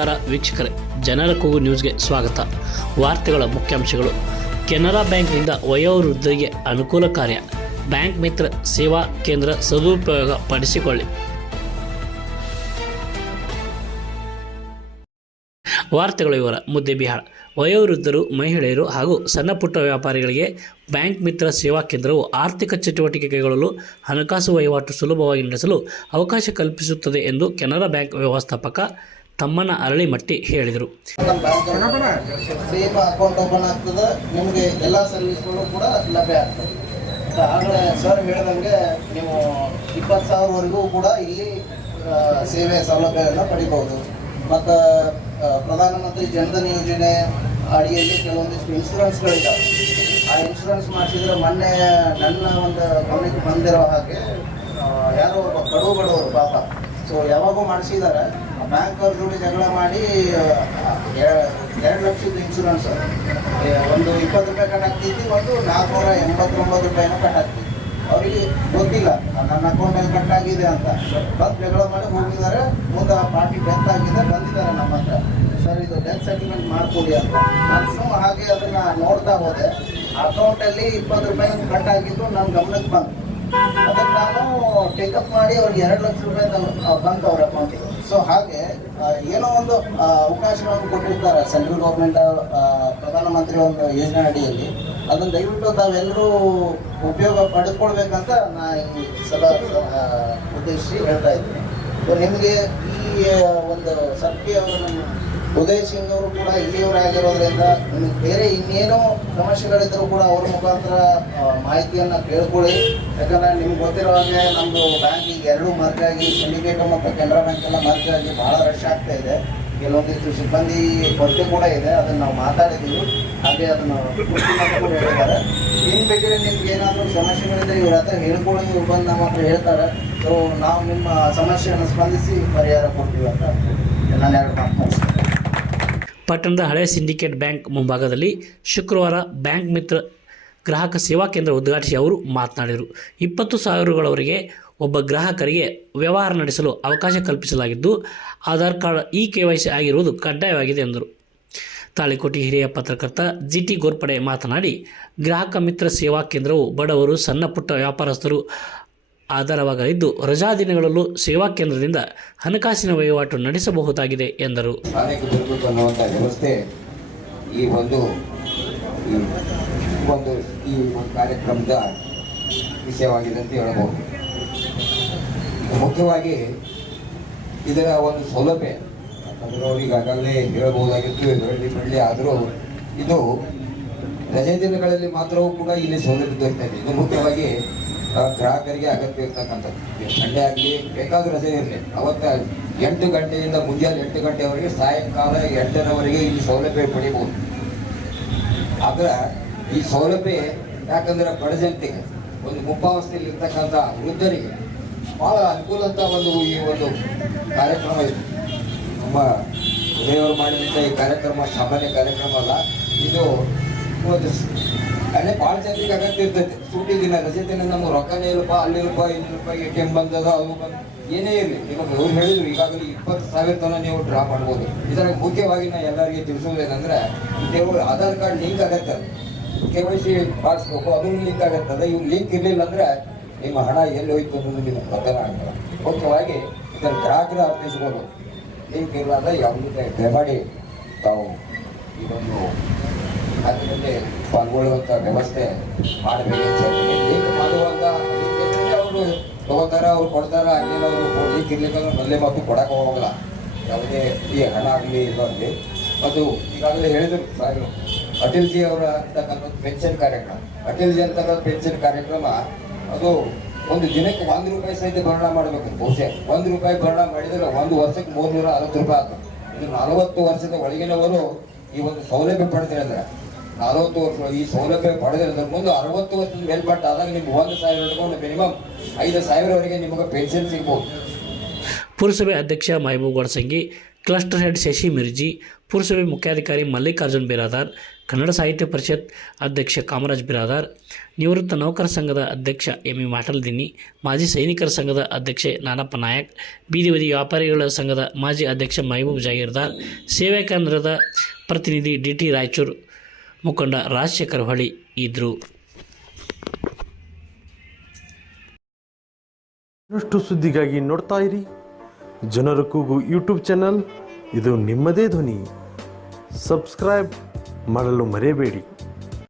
ನಮಸ್ಕಾರ ವೀಕ್ಷಕರೇ, ಜನರ ಕೂಗು ನ್ಯೂಸ್ಗೆ ಸ್ವಾಗತ. ವಾರ್ತೆಗಳ ಮುಖ್ಯಾಂಶಗಳು. ಕೆನರಾ ಬ್ಯಾಂಕ್ನಿಂದ ವಯೋವೃದ್ಧರಿಗೆ ಅನುಕೂಲ ಕಾರ್ಯ. ಬ್ಯಾಂಕ್ ಮಿತ್ರ ಸೇವಾ ಕೇಂದ್ರ ಸದುಪಯೋಗ ಪಡಿಸಿಕೊಳ್ಳಿ. ವಾರ್ತೆಗಳ ವಿವರ ಮುದ್ದೆಬಿಹಾಳ ವಯೋವೃದ್ಧರು, ಮಹಿಳೆಯರು ಹಾಗೂ ಸಣ್ಣಪುಟ್ಟ ವ್ಯಾಪಾರಿಗಳಿಗೆ ಬ್ಯಾಂಕ್ ಮಿತ್ರ ಸೇವಾ ಕೇಂದ್ರವು ಆರ್ಥಿಕ ಚಟುವಟಿಕೆಗಳಲ್ಲೂ ಹಣಕಾಸು ವಹಿವಾಟು ಸುಲಭವಾಗಿ ನಡೆಸಲು ಅವಕಾಶ ಕಲ್ಪಿಸುತ್ತದೆ ಎಂದು ಕೆನರಾ ಬ್ಯಾಂಕ್ ವ್ಯವಸ್ಥಾಪಕ ತಮ್ಮನ ಅರಳಿಮಟ್ಟಿ ಹೇಳಿದರು. ಸೇಮ್ ಅಕೌಂಟ್ ಓಪನ್ ಆಗ್ತದೆ, ನಿಮಗೆ ಎಲ್ಲ ಸರ್ವಿಸ್ಗಳು ಕೂಡ ಲಭ್ಯ ಆಗ್ತದೆ. ಆಗಲೇ ಸರ್ ಹೇಳಿದಂಗೆ ನೀವು ಇಪ್ಪತ್ತು ಸಾವಿರವರೆಗೂ ಕೂಡ ಇಲ್ಲಿ ಸೇವೆ ಸೌಲಭ್ಯವನ್ನು ಪಡಿಬೋದು ಮತ್ತು ಪ್ರಧಾನಮಂತ್ರಿ ಜನ್ಧನ್ ಯೋಜನೆ ಅಡಿಯಲ್ಲಿ ಕೆಲವೊಂದಿಷ್ಟು ಇನ್ಶೂರೆನ್ಸ್ಗಳಿದ್ದಾವೆ ಆ ಇನ್ಶೂರೆನ್ಸ್ ಮಾಡಿಸಿದ್ರೆ ಮೊನ್ನೆ ನನ್ನ ಒಂದು ಗಮನಕ್ಕೆ ಬಂದಿರೋ ಹಾಗೆ ಯಾರೋ ಒಬ್ಬ ಕಡು ಬಡವರು ಪಾಪ. ಸೊ ಯಾವಾಗೂ ಮಾಡಿಸಿದ್ದಾರೆ ಬ್ಯಾಂಕ್ ಅವ್ರ ಜೋಡಿ ಜಗಳ ಮಾಡಿ ಎರಡು ಲಕ್ಷದ ಇನ್ಶೂರೆನ್ಸ್ ಒಂದು ಇಪ್ಪತ್ತು ರೂಪಾಯಿ ಕಟ್ ಆಗ್ತೈತಿ ಒಂದು ನಾಲ್ಕುನೂರ ಎಂಬತ್ತೊಂಬತ್ತು ರೂಪಾಯಿನ ಕಟ್ ಆಗ್ತೈತಿ ಅವರಿಗೆ ಗೊತ್ತಿಲ್ಲ ನನ್ನ ಅಕೌಂಟಲ್ಲಿ ಕಟ್ ಆಗಿದೆ ಅಂತ. ಬಂದು ಜಗಳ ಮಾಡಿ ಹೋಗಿದ್ದಾರೆ, ಮುಂದೆ ಆ ಪಾರ್ಟಿ ಡೆತ್ ಆಗಿದೆ, ಬಂದಿದ್ದಾರೆ ನಮ್ಮ ಹತ್ರ. ಸರ್ ಇದು ಡೆತ್ ಸೆಟಲ್ಮೆಂಟ್ ಮಾಡಿಕೊಡಿ ಅಂತ. ನಾನು ಹಾಗೆ ಅದನ್ನ ನೋಡ್ತಾ ಹೋದೆ. ಅಕೌಂಟಲ್ಲಿ ಇಪ್ಪತ್ತು ರೂಪಾಯಿ ಕಟ್ ಆಗಿದ್ದು ನನ್ನ ಗಮನಕ್ಕೆ ಬಂತು. ಅದಕ್ಕೆ ನಾನು ಟೇಕಪ್ ಮಾಡಿ ಅವ್ರಿಗೆ ಎರಡು ಲಕ್ಷ ರೂಪಾಯಿ ಬಂತು ಅವ್ರ ಅಕೌಂಟಿಗೆ ಸೊ ಹಾಗೆ ಏನೋ ಒಂದು ಅವಕಾಶಗಳನ್ನು ಕೊಟ್ಟಿರ್ತಾರೆ. ಸೆಂಟ್ರಲ್ ಗೌರ್ಮೆಂಟ್ ಪ್ರಧಾನಮಂತ್ರಿ ಒಂದು ಯೋಜನೆ ಅಡಿಯಲ್ಲಿ. ಅದನ್ನು ದಯವಿಟ್ಟು ತಾವೆಲ್ಲರೂ ಉಪಯೋಗ ಪಡೆದುಕೊಳ್ಬೇಕಂತ ನಾ ಈ ಸಲ ಉದ್ದೇಶಿಸಿ ಹೇಳ್ತಾ ಇದ್ದೀನಿ. ಸೊ ನಿಮಗೆ ಈ ಒಂದು ನಮ್ಮ ಉದಯ್ ಸಿಂಗ್ ಅವರು ಕೂಡ ಇಲ್ಲಿಯವರಾಗಿರೋದ್ರಿಂದ ನಿಮಗೆ ಬೇರೆ ಇನ್ನೇನೋ ಸಮಸ್ಯೆಗಳಿದ್ದರೂ ಕೂಡ ಅವ್ರ ಮುಖಾಂತರ ಮಾಹಿತಿಯನ್ನು ಕೇಳ್ಕೊಳ್ಳಿ. ಯಾಕಂದ್ರೆ ನಿಮ್ಗೆ ಗೊತ್ತಿರೋ ಹಾಗೆ ನಮ್ಮದು ಬ್ಯಾಂಕ್ ಈಗ ಎರಡೂ ಮರ್ಜ್ ಆಗಿ ಮತ್ತು ಕೆನರಾ ಬ್ಯಾಂಕ್ ಎಲ್ಲ ಮರ್ಜ್ ಬಹಳ ರಶ್ ಆಗ್ತಾ ಇದೆ. ಕೆಲವೊಂದಿಷ್ಟು ಸಿಬ್ಬಂದಿ ಕೊರತೆ ಕೂಡ ಇದೆ, ಅದನ್ನ ನಾವು ಮಾತಾಡಿದ್ದೀವಿ. ಹಾಗೆ ಅದನ್ನು ಕೂಡ ಹೇಳಿದ್ದಾರೆ. ಇನ್ನು ಬೇಕಾದ್ರೆ ನಿಮ್ಗೆ ಏನಾದರೂ ಸಮಸ್ಯೆಗಳಿದ್ರೆ ಇವ್ರ ಹತ್ರ ಹೇಳ್ಕೊಳ್ಳಿ, ಇವ್ರು ಬಂದು ನಮ್ಮ ಹತ್ರ ಹೇಳ್ತಾರೆ. ಸೊ ನಾವು ನಿಮ್ಮ ಸಮಸ್ಯೆಯನ್ನು ಸ್ಪಂದಿಸಿ ಪರಿಹಾರ ಕೊಡ್ತೀವಿ ಅಂತ. ನಾನು ಎರಡು ಮಾತು ಪಟ್ಟಣದ ಹಳೆ ಸಿಂಡಿಕೇಟ್ ಬ್ಯಾಂಕ್ ಮುಂಭಾಗದಲ್ಲಿ ಶುಕ್ರವಾರ ಬ್ಯಾಂಕ್ ಮಿತ್ರ ಗ್ರಾಹಕ ಸೇವಾ ಕೇಂದ್ರ ಉದ್ಘಾಟಿಸಿ ಅವರು ಮಾತನಾಡಿದರು. ಇಪ್ಪತ್ತು ಸಾವಿರಗಳವರೆಗೆ ಒಬ್ಬ ಗ್ರಾಹಕರಿಗೆ ವ್ಯವಹಾರ ನಡೆಸಲು ಅವಕಾಶ ಕಲ್ಪಿಸಲಾಗಿದ್ದು, Aadhaar card E K Y C ಆಗಿರುವುದು ಕಡ್ಡಾಯವಾಗಿದೆ ಎಂದರು. ತಾಳಿಕೋಟಿ ಹಿರಿಯ ಪತ್ರಕರ್ತ ಜಿ ಟಿ ಗೋರ್ಪಡೆ ಮಾತನಾಡಿ, ಗ್ರಾಹಕ ಮಿತ್ರ ಸೇವಾ ಕೇಂದ್ರವು ಬಡವರು ಸಣ್ಣ ಪುಟ್ಟ ವ್ಯಾಪಾರಸ್ಥರು ಆಧಾರವಾಗಲಿದ್ದು ರಜಾ ದಿನಗಳಲ್ಲೂ ಸೇವಾ ಕೇಂದ್ರದಿಂದ ಹಣಕಾಸಿನ ವಹಿವಾಟು ನಡೆಸಬಹುದಾಗಿದೆ ಎಂದರು. ವ್ಯವಸ್ಥೆ ಈ ಒಂದು ಒಂದು, ಈ ಕಾರ್ಯಕ್ರಮದ ವಿಷಯವಾಗಿದೆ ಅಂತ ಹೇಳಬಹುದು. ಮುಖ್ಯವಾಗಿ ಇದರ ಒಂದು ಸೌಲಭ್ಯ, ಯಾಕಂದ್ರೆ ಈಗಾಗಲೇ ಹೇಳಬಹುದಾಗಿತ್ತು ಹೇಳಿ ಆದರೂ ಇದು ರಜೆ ದಿನಗಳಲ್ಲಿ ಮಾತ್ರವೂ ಕೂಡ ಇಲ್ಲಿ ಸೌಲಭ್ಯ ದೊರೀತಾ ಇದೆ. ಇದು ಮುಖ್ಯವಾಗಿ ಗ್ರಾಹಕರಿಗೆ ಅಗತ್ಯ ಇರ್ತಕ್ಕಂಥದ್ದು. ಸಂಡೆ ಆಗಲಿ, ಬೇಕಾದ್ರೂ ರಜೆ ಇರಲಿ. ಅವತ್ತ ಎಂಟು ಗಂಟೆಯಿಂದ ಮುಂಜಾನೆ ಎಂಟು ಗಂಟೆವರೆಗೆ ಸಾಯಂಕಾಲ ಎಂಟರವರೆಗೆ ಇಲ್ಲಿ ಸೌಲಭ್ಯ ಪಡಿಬಹುದು. ಆದ್ರೆ ಈ ಸೌಲಭ್ಯ ಯಾಕಂದ್ರೆ ಬಡ ಒಂದು ಮುಪ್ಪಾವಸ್ಥೆಯಲ್ಲಿ ಇರ್ತಕ್ಕಂಥ ವೃದ್ಧರಿಗೆ ಬಹಳ ಅನುಕೂಲ ಅಂತ ಒಂದು ಈ ಒಂದು ಕಾರ್ಯಕ್ರಮ ಇದು. ನಮ್ಮ ಉದಯವರು ಮಾಡಿದಂಥ ಈ ಕಾರ್ಯಕ್ರಮ ಸಾಮಾನ್ಯ ಕಾರ್ಯಕ್ರಮ ಅಲ್ಲ. ಇದು ಅಲ್ಲೇ ಭಾಳ ಜನರಿಗೆ ಅಗತ್ಯ ಇರ್ತೈತೆ. ಸೂಟಿ ದಿನ ರಜೆ ದಿನ ನಮ್ಗೆ ರೊಕ್ಕನೇ ಇಲ್ಲಪ್ಪ ಅಲ್ಲಿರಪ್ಪ ಇನ್ನೂರು ರೂಪಾಯಿ ಎ ಟಿ ಎಂ ಬಂದದ ಅವು ಬಂದು. ಏನೇ ಇರಲಿ. ನಿಮಗೆ ಅವ್ರು ಹೇಳಿದ್ರು, ಈಗಾಗಲೇ ಇಪ್ಪತ್ತು ಸಾವಿರ ತನಕ ನೀವು ಡ್ರಾ ಮಾಡ್ಬೋದು. ಇದರ ಮುಖ್ಯವಾಗಿ ನಾ ಎಲ್ಲರಿಗೆ ತಿಳಿಸೋದೇನೆಂದ್ರೆ ನೀವು ಆಧಾರ್ ಕಾರ್ಡ್ ಲಿಂಕ್ ಆಗತ್ತೆ ಕೆ ವೈ ಸಿ ಮಾಡಿಸ್ಬೇಕು ಅದನ್ನ ಲಿಂಕ್ ಆಗತ್ತದ ಇವ್ರು ಲಿಂಕ್ ಇರಲಿಲ್ಲ ಅಂದ್ರೆ ನಿಮ್ಮ ಹಣ ಎಲ್ಲಿ ಹೋಯ್ತು ಅನ್ನೋದು ನಿಮಗೆ ಪ್ರಧಾನ ಆಗಲ್ಲ. ಮುಖ್ಯವಾಗಿ ಇದನ್ನು ಗ್ರಾಹಕರ ಅರ್ಪಿಸ್ಬೋದು ಲಿಂಕ್ ಇರಲಾರ್ದ ಯಾವುದೇ ದಯಮಾಡಿ ತಾವು ಇದೊಂದು ಅದರಲ್ಲಿ ಪಾಲ್ಗೊಳ್ಳುವಂಥ ವ್ಯವಸ್ಥೆ ಮಾಡಬೇಕು ಅಂತ ಮಾಡುವಂಥ ಅವರು ತಗೋತಾರ, ಅವ್ರು ಕೊಡ್ತಾರ ಅವರು ಲಿಂಕ್ ಇರ್ಲಿಕ್ಕೆ ಮೊದಲೇ ಮತ್ತು ಕೊಡಕ್ಕೆ ಹೋಗಲ್ಲ ಯಾವುದೇ ಈ ಹಣ ಆಗಲಿ ಇದಾಗಲಿ ಮತ್ತು ಈಗಾಗಲೇ ಹೇಳಿದರು ಸಾರು ಅಟಲ್ ಜಿ ಅವರ ಅಂತಕ್ಕಂಥದ್ದು ಪೆನ್ಷನ್ ಕಾರ್ಯಕ್ರಮ. ಅಟಲ್ ಜಿ ಅಂತಕ್ಕಂಥ ಪೆನ್ಷನ್ ಕಾರ್ಯಕ್ರಮ, ಅದು ಒಂದು ದಿನಕ್ಕೆ ಒಂದು ರೂಪಾಯಿ ಸಹಿತ ಭರಣ ಮಾಡಬೇಕು ಬಹುಶಃ. ಒಂದು ರೂಪಾಯಿ ಭರಣ ಮಾಡಿದರೆ ಒಂದು ವರ್ಷಕ್ಕೆ ಮೂರ್ನೂರ ಅರವತ್ತು ರೂಪಾಯಿ ಆಗ್ತದೆ. ಇದು ನಲವತ್ತು ವರ್ಷದ ಒಳಗಿನವರು ಈ ಒಂದು ಸೌಲಭ್ಯ ಪಡೆದಿರಂದ್ರೆ ನಲವತ್ತು ವರ್ಷ ಈ ಸೌಲಭ್ಯ ಪಡೆದಿರೋದ್ರ ಮುಂದೆ ಅರವತ್ತು ವರ್ಷದ ಮೇಲ್ಪಟ್ಟ ಆದಾಗ ನಿಮ್ಗೆ ಒಂದು ಸಾವಿರ ಹಿಡ್ಕೊಂಡು ಮಿನಿಮಮ್ ಐದು ಸಾವಿರವರೆಗೆ ನಿಮಗೆ ಪೆನ್ಷನ್ ಸಿಗ್ಬೋದು. ಪುರಸಭೆ ಅಧ್ಯಕ್ಷ ಮಹಬೂಬ್ ಗೊಡಸಂಗಿ ಕ್ಲಸ್ಟರ್ ಹೆಡ್ ಶಶಿ ಮಿರ್ಜಿ, ಪುರಸಭೆ ಮುಖ್ಯಾಧಿಕಾರಿ ಮಲ್ಲಿಕಾರ್ಜುನ್ ಬಿರಾದಾರ್, ಕನ್ನಡ ಸಾಹಿತ್ಯ ಪರಿಷತ್ ಅಧ್ಯಕ್ಷ ಕಾಮರಾಜ್ ಬಿರಾದಾರ್, ನಿವೃತ್ತ ನೌಕರ ಸಂಘದ ಅಧ್ಯಕ್ಷ ಎಂ ಇ ಮಾಟಲ್ದಿನ್ನಿ, ಮಾಜಿ ಸೈನಿಕರ ಸಂಘದ ಅಧ್ಯಕ್ಷ ನಾನಪ್ಪ ನಾಯಕ್, ಬೀದಿ ಬದಿ ವ್ಯಾಪಾರಿಗಳ ಸಂಘದ ಮಾಜಿ ಅಧ್ಯಕ್ಷ ಮಹಬೂಬ್ ಜಾಗೀರ್ದಾರ್, ಸೇವಾ ಕೇಂದ್ರದ ಪ್ರತಿನಿಧಿ ಡಿ ಟಿ ರಾಯಚೂರು ಮುಖಂಡ ರಾಜಶೇಖರ್ ಹೊಳಿ ಇದ್ದರು ಇನ್ನಷ್ಟು ಸುದ್ದಿಗಾಗಿ ನೋಡ್ತಾ ಇರಿ. ಜನರ ಕೂಗು ಯೂಟ್ಯೂಬ್ ಚಾನಲ್. ಇದು ನಿಮ್ಮದೇ ಧ್ವನಿ. ಸಬ್ಸ್ಕ್ರೈಬ್ ಮಾಡಲು ಮರೆಯಬೇಡಿ.